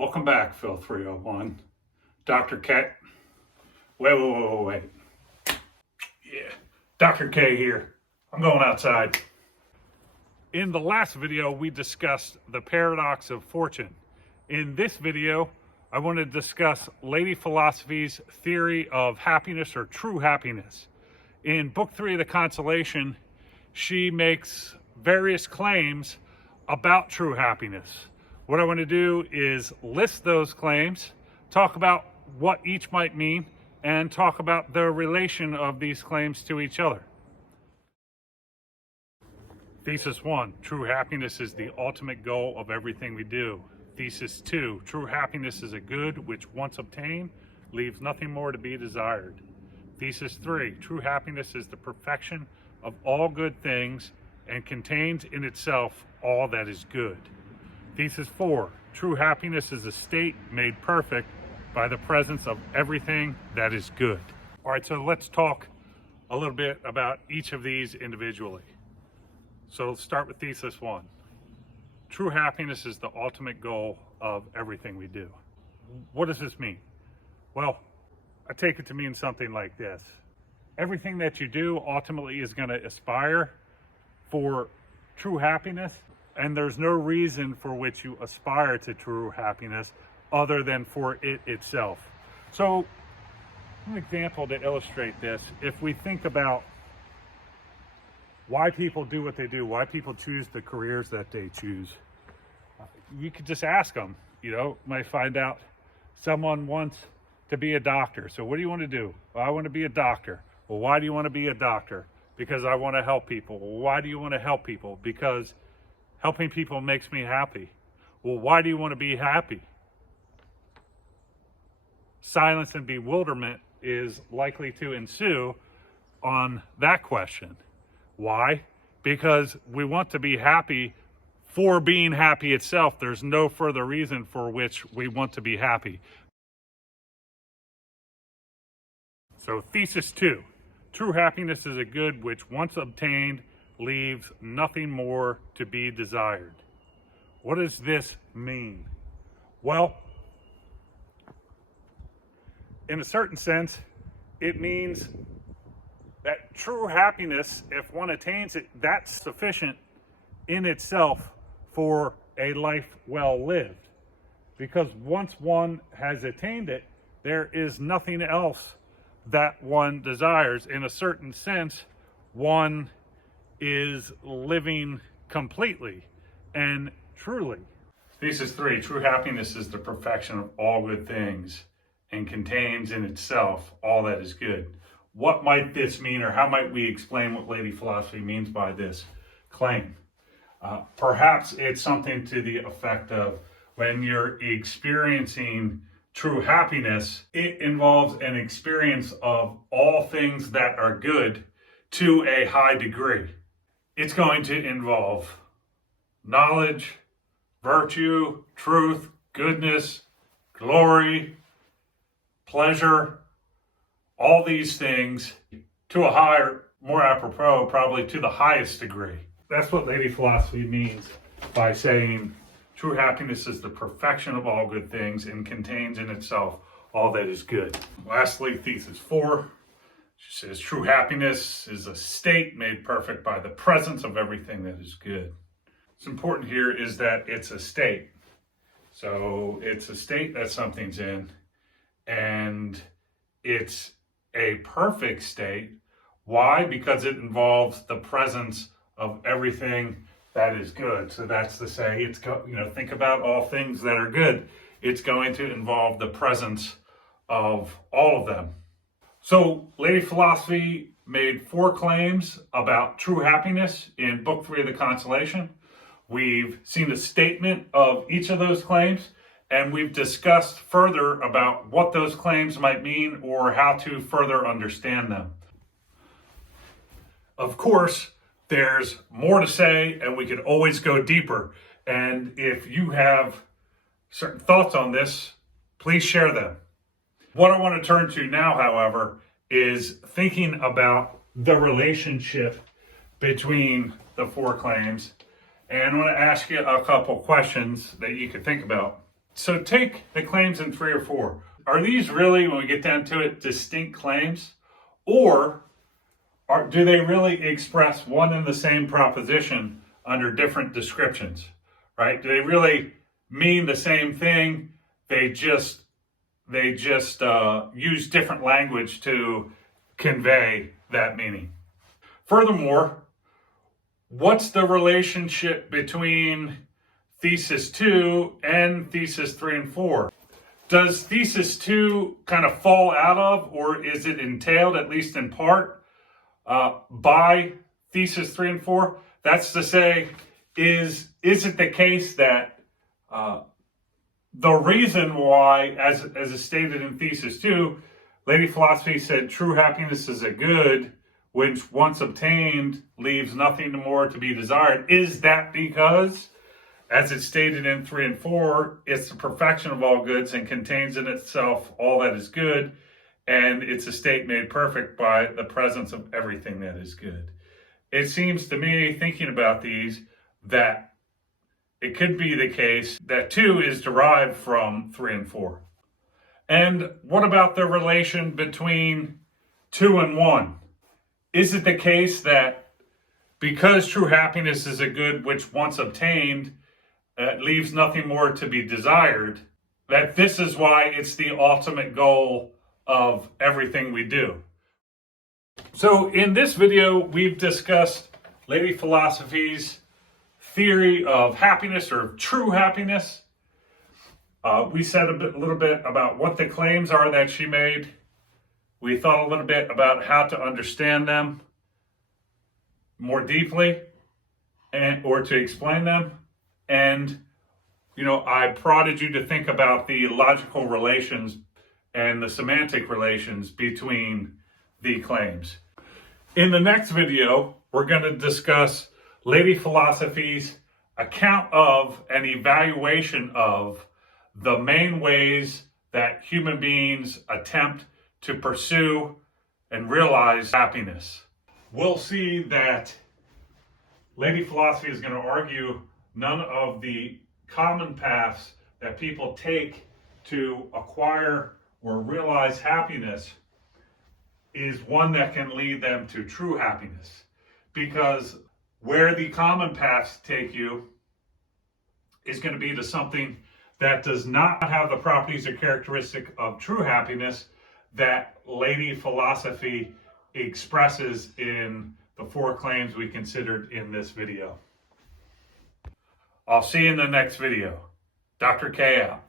Welcome back, Phil 301. Dr. K. Wait. Yeah, Dr. K here. I'm going outside. In the last video, we discussed the paradox of fortune. In this video, I want to discuss Lady Philosophy's theory of happiness or true happiness. In Book 3 of the Consolation, she makes various claims about true happiness. What I want to do is list those claims, talk about what each might mean, and talk about the relation of these claims to each other. Thesis 1, true happiness is the ultimate goal of everything we do. Thesis 2, true happiness is a good which once obtained leaves nothing more to be desired. Thesis 3, true happiness is the perfection of all good things and contains in itself all that is good. Thesis 4, true happiness is a state made perfect by the presence of everything that is good. All right, so let's talk a little bit about each of these individually. So let's start with Thesis 1. True happiness is the ultimate goal of everything we do. What does this mean? Well, I take it to mean something like this. Everything that you do ultimately is going to aspire for true happiness, and there's no reason for which you aspire to true happiness other than for it itself. So, an example to illustrate this, if we think about why people do what they do, why people choose the careers that they choose, you could just ask them. Might find out someone wants to be a doctor. So what do you want to do? Well, I want to be a doctor. Well, why do you want to be a doctor? Because I want to help people. Well, why do you want to help people? Because helping people makes me happy. Well, why do you want to be happy? Silence and bewilderment is likely to ensue on that question. Why? Because we want to be happy for being happy itself. There's no further reason for which we want to be happy. So Thesis 2, true happiness is a good which once obtained leaves nothing more to be desired. What does this mean? Well, in a certain sense, it means that true happiness, if one attains it, that's sufficient in itself for a life well lived. Because once one has attained it, there is nothing else that one desires. In a certain sense, one is living completely and truly. Thesis 3, true happiness is the perfection of all good things and contains in itself all that is good. What might this mean, or how might we explain what Lady Philosophy means by this claim? Perhaps it's something to the effect of when you're experiencing true happiness, it involves an experience of all things that are good to a high degree. It's going to involve knowledge, virtue, truth, goodness, glory, pleasure, all these things to a higher, more apropos, probably to the highest degree. That's what Lady Philosophy means by saying true happiness is the perfection of all good things and contains in itself all that is good. Lastly, Thesis 4, she says true happiness is a state made perfect by the presence of everything that is good. What's important here is that it's a state. So it's a state that something's in, and it's a perfect state. Why? Because it involves the presence of everything that is good. So that's to say, think about all things that are good. It's going to involve the presence of all of them. So Lady Philosophy made 4 claims about true happiness in Book 3 of the Consolation. We've seen a statement of each of those claims, and we've discussed further about what those claims might mean or how to further understand them. Of course, there's more to say, and we could always go deeper. And if you have certain thoughts on this, please share them. What I want to turn to now, however, is thinking about the relationship between the 4 claims. And I want to ask you a couple questions that you could think about. So take the claims in 3 or 4. Are these really, when we get down to it, distinct claims? Or do they really express one and the same proposition under different descriptions, right? Do they really mean the same thing? They just use different language to convey that meaning. Furthermore, what's the relationship between thesis 2 and thesis 3 and 4? Does thesis 2 kind of fall out of, or is it entailed, at least in part, by thesis 3 and 4? That's to say, is it the case that the reason why, as is stated in thesis 2, Lady Philosophy said true happiness is a good which once obtained leaves nothing more to be desired? Is that because, as it's stated in 3 and 4, it's the perfection of all goods and contains in itself all that is good, and it's a state made perfect by the presence of everything that is good? It seems to me, thinking about these, that it could be the case that 2 is derived from 3 and 4. And what about the relation between 2 and 1? Is it the case that because true happiness is a good which once obtained leaves nothing more to be desired, that this is why it's the ultimate goal of everything we do? So in this video, we've discussed Lady Philosophy's theory of happiness, or true happiness. We said a little bit about what the claims are that she made. We thought a little bit about how to understand them more deeply, or to explain them. And, I prodded you to think about the logical relations and the semantic relations between the claims. In the next video, we're going to discuss Lady Philosophy's account of and evaluation of the main ways that human beings attempt to pursue and realize happiness. We'll see that Lady Philosophy is going to argue none of the common paths that people take to acquire or realize happiness is one that can lead them to true happiness. Because where the common paths take you is going to be to something that does not have the properties or characteristic of true happiness that Lady Philosophy expresses in the 4 claims we considered in this video. I'll see you in the next video. Dr. K out.